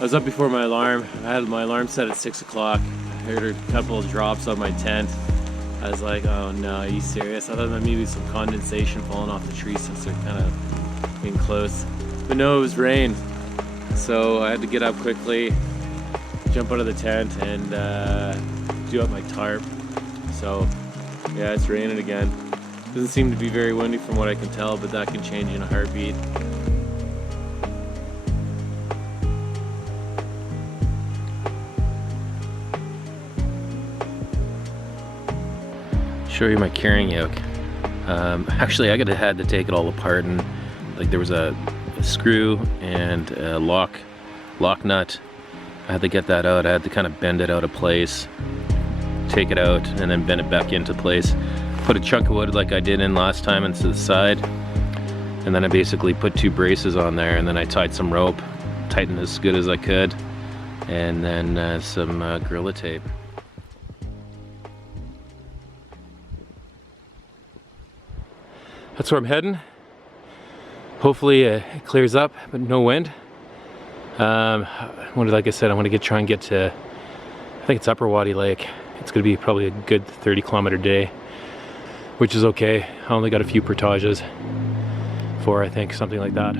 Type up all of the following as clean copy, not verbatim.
I was up before my alarm. I had my alarm set at 6 o'clock. I heard a couple of drops on my tent. I was like, oh no, are you serious? I thought maybe some condensation falling off the trees since they're kind of being close. But no, it was rain. So I had to get up quickly, jump out of the tent, and do up my tarp. So yeah, it's raining again. Doesn't seem to be very windy from what I can tell, but that can change in a heartbeat. Show you my carrying yoke. Actually, I had to take it all apart, and like there was a screw and a lock nut. I had to get that out. I had to kind of bend it out of place, take it out, and then bend it back into place. Put a chunk of wood like I did in last time into the side, and then I basically put 2 braces on there, and then I tied some rope, tightened as good as I could, and then some Gorilla tape. That's where I'm heading. Hopefully it clears up, but no wind. Like I said, I want to try and get to, I think it's Upper Waddy Lake. It's going to be probably a good 30-kilometer day, which is okay. I only got a few portages for, I think, something like that.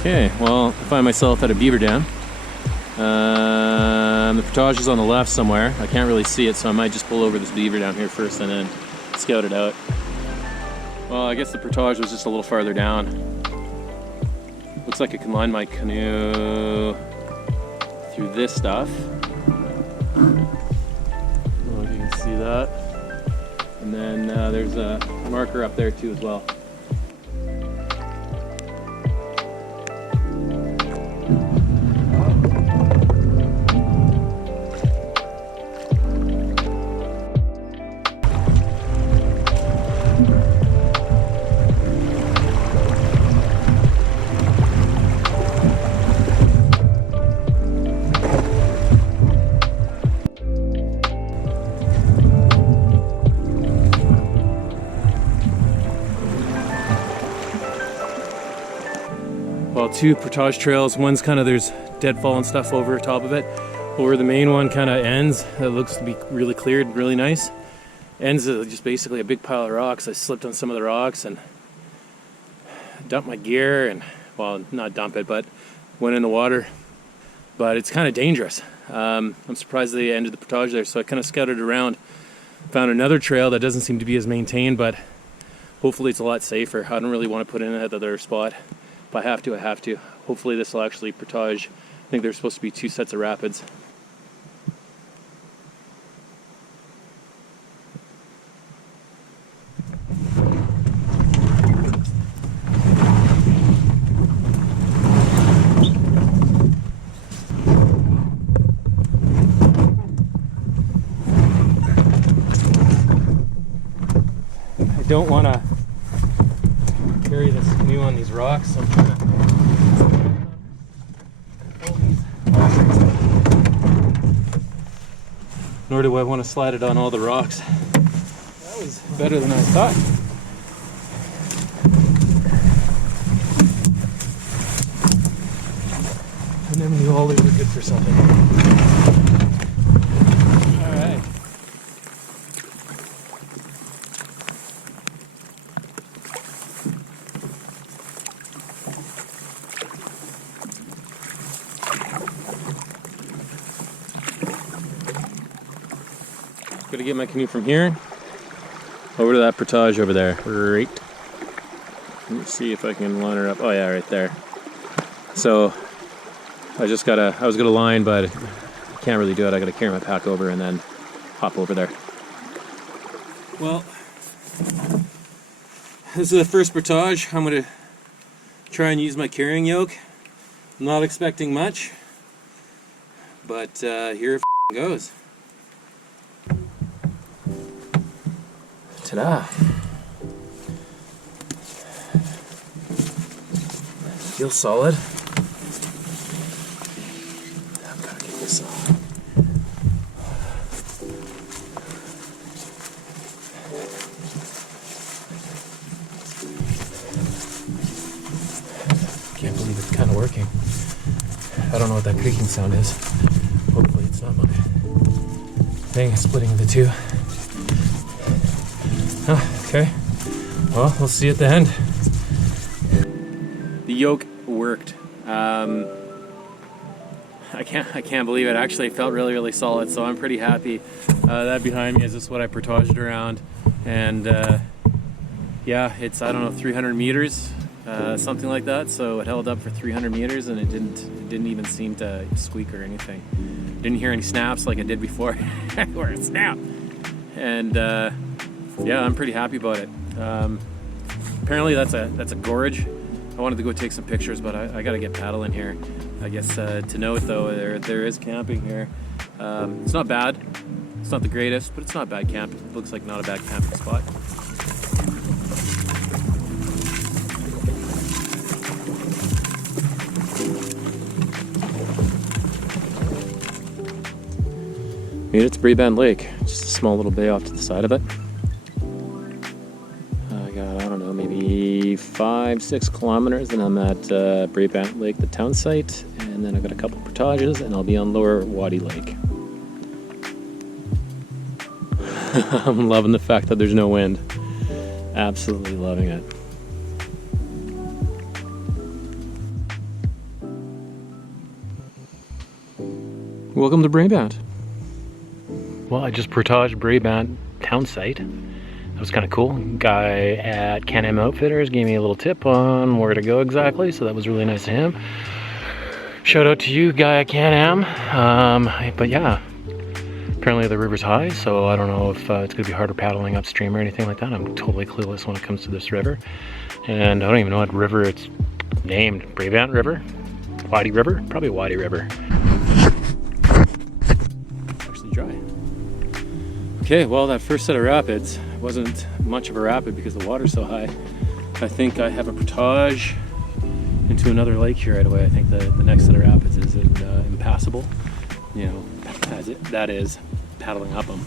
Okay, well, I find myself at a beaver dam. The portage is on the left somewhere. I can't really see it, so I might just pull over this beaver down here first and then scout it out. Well, I guess the portage was just a little farther down. Looks like I can line my canoe through this stuff. I don't know if you can see that. And then there's a marker up there too as well. Well, 2 portage trails. One's kind of, there's deadfall and stuff over top of it. But where the main one kind of ends, it looks to be really cleared, really nice. Ends is just basically a big pile of rocks. I slipped on some of the rocks and dumped my gear and, well, not dump it, but went in the water. But it's kind of dangerous. I'm surprised they ended the portage there, so I kind of scouted around. Found another trail that doesn't seem to be as maintained, but hopefully it's a lot safer. I don't really want to put in another spot. If I have to, I have to. Hopefully this will actually portage. I think there's supposed to be 2 sets of rapids. I don't want to carry this canoe on these rocks, so I'm trying to pull these. Nor do I want to slide it on all the rocks. That was better than I thought. I never knew all these were good for something. Alright. Gonna get my canoe from here over to that portage over there. Right. Let me see if I can line her up. Oh yeah, right there. So I was gonna line, but I can't really do it. I gotta carry my pack over and then hop over there. Well, this is the first portage. I'm gonna try and use my carrying yoke. I'm not expecting much, but here it goes. Ta-da! Feels solid. I've got to get this off. Can't believe it's kind of working. I don't know what that creaking sound is. Hopefully it's not my thing splitting the two. Okay, well, we'll see at the end. The yoke worked. I can't believe it. Actually, it felt really solid, so I'm pretty happy. That behind me is just what I portaged around, and yeah, it's, I don't know, 300 meters, something like that. So it held up for 300 meters, and it didn't even seem to squeak or anything. Didn't hear any snaps like I did before. Where it snapped, and yeah, I'm pretty happy about it. Apparently that's a gorge. I wanted to go take some pictures, but I gotta get paddling here. I guess to note though, there is camping here. It's not bad. It's not the greatest, but it's not a bad camp. It looks like not a bad camping spot. Made it to Brabant Lake, just a small little bay off to the side of it. I got, I don't know, maybe 5-6 kilometers, and I'm at Brabant Lake, the town site, and then I've got a couple portages, and I'll be on Lower Waddy Lake. I'm loving the fact that there's no wind. Absolutely loving it. Welcome to Brabant. Well, I just portaged Brabant town site. That was kind of cool. Guy at Can-Am Outfitters gave me a little tip on where to go exactly, so that was really nice of him. Shout out to you, guy at Can-Am. But yeah, apparently the river's high, so I don't know if it's going to be harder paddling upstream or anything like that. I'm totally clueless when it comes to this river. And I don't even know what river it's named. Brabant River? Waddy River? Probably Waddy River. Actually dry. Okay, well, that first set of rapids wasn't much of a rapid because the water's so high. I think I have a portage into another lake here right away. I think the next set of rapids is impassable. You know, that is paddling up them.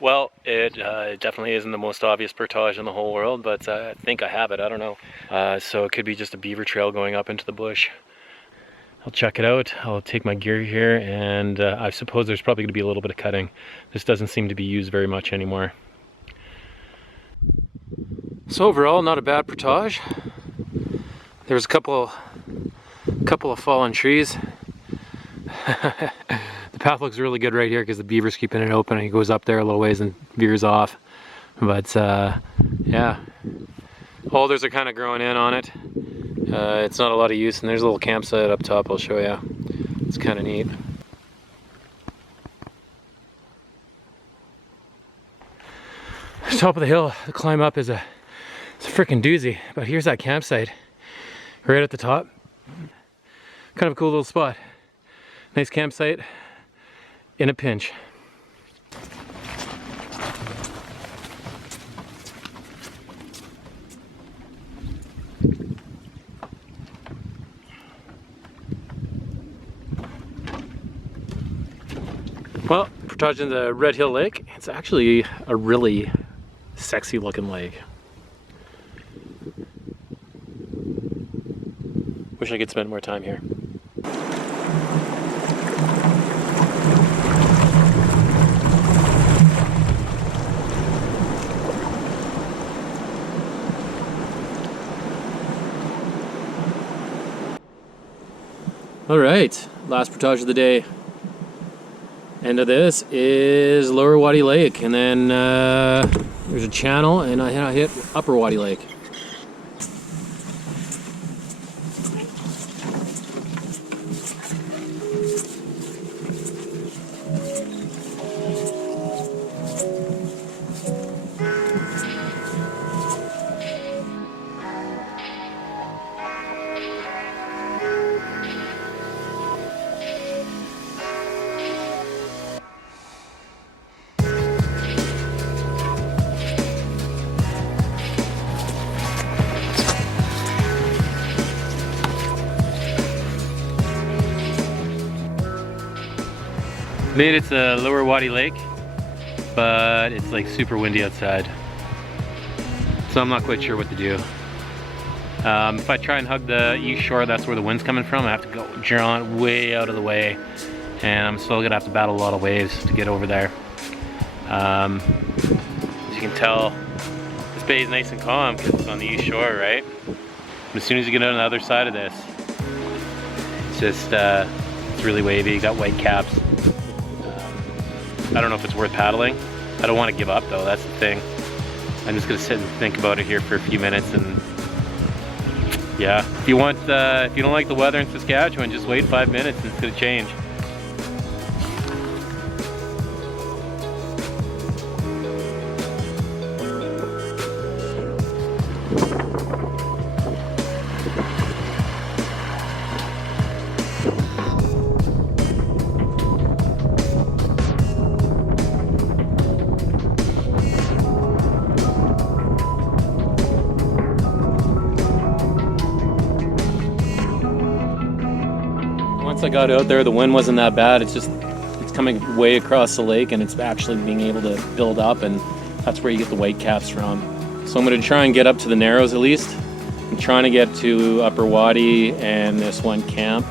Well, it definitely isn't the most obvious portage in the whole world, but I think I have it. I don't know. So it could be just a beaver trail going up into the bush. I'll check it out. I'll take my gear here, and I suppose there's probably going to be a little bit of cutting. This doesn't seem to be used very much anymore. So overall, not a bad portage. There's a couple of fallen trees. The path looks really good right here because the beaver's keeping it open, and he goes up there a little ways and veers off. But yeah, alders are kind of growing in on it. It's not a lot of use, and there's a little campsite up top I'll show you. It's kind of neat. The top of the hill, the climb up it's a freaking doozy. But here's that campsite right at the top. Kind of a cool little spot. Nice campsite in a pinch. Well, portaging the Red Hill Lake. It's actually a really sexy looking lake. Wish I could spend more time here. All right, last portage of the day. End of this is Lower Waddy Lake, and then there's a channel, and I hit Upper Waddy Lake. Made it to Lower Waddy Lake, but it's like super windy outside, so I'm not quite sure what to do. If I try and hug the east shore, that's where the wind's coming from. I have to go drawn way out of the way, and I'm still gonna have to battle a lot of waves to get over there. As you can tell, this bay is nice and calm because it's on the east shore, right? But as soon as you get on the other side of this, it's just it's really wavy. You got white caps. I don't know if it's worth paddling. I don't want to give up though, that's the thing. I'm just gonna sit and think about it here for a few minutes, and yeah. If you don't like the weather in Saskatchewan, just wait 5 minutes and it's gonna change. Once I got out there, the wind wasn't that bad. It's coming way across the lake, and it's actually being able to build up, and that's where you get the white caps from. So I'm going to try and get up to the Narrows at least. I'm trying to get to Upper Waddy and this one camp,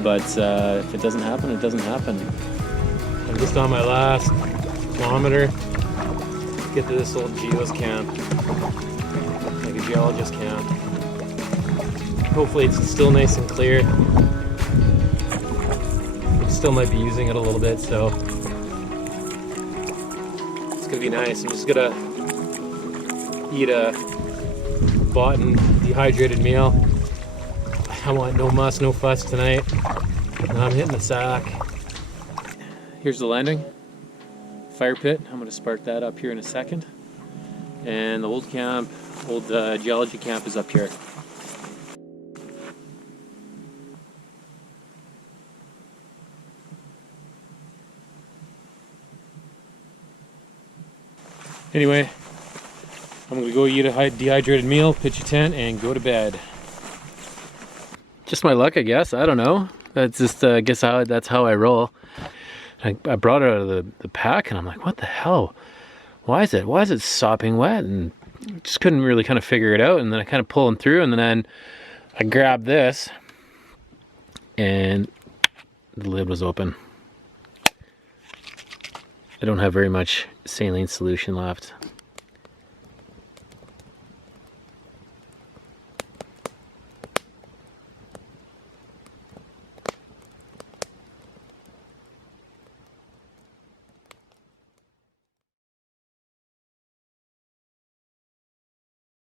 but if it doesn't happen, it doesn't happen. I'm just on my last kilometer to get to this old geo's camp, like a geologist camp. Hopefully it's still nice and clear. Still might be using it a little bit, so it's gonna be nice. I'm just gonna eat a bought and dehydrated meal. I want no muss, no fuss tonight. And I'm hitting the sack. Here's the landing, fire pit. I'm gonna spark that up here in a second. And the old geology camp is up here. Anyway, I'm gonna go eat a dehydrated meal, pitch a tent, and go to bed. Just my luck, I guess. I don't know. That's just, I guess that's how I roll. I brought it out of the pack, and I'm like, what the hell? Why is it sopping wet? And just couldn't really kind of figure it out. And then I kind of pulling through, and then I grabbed this, and the lid was open. I don't have very much saline solution left.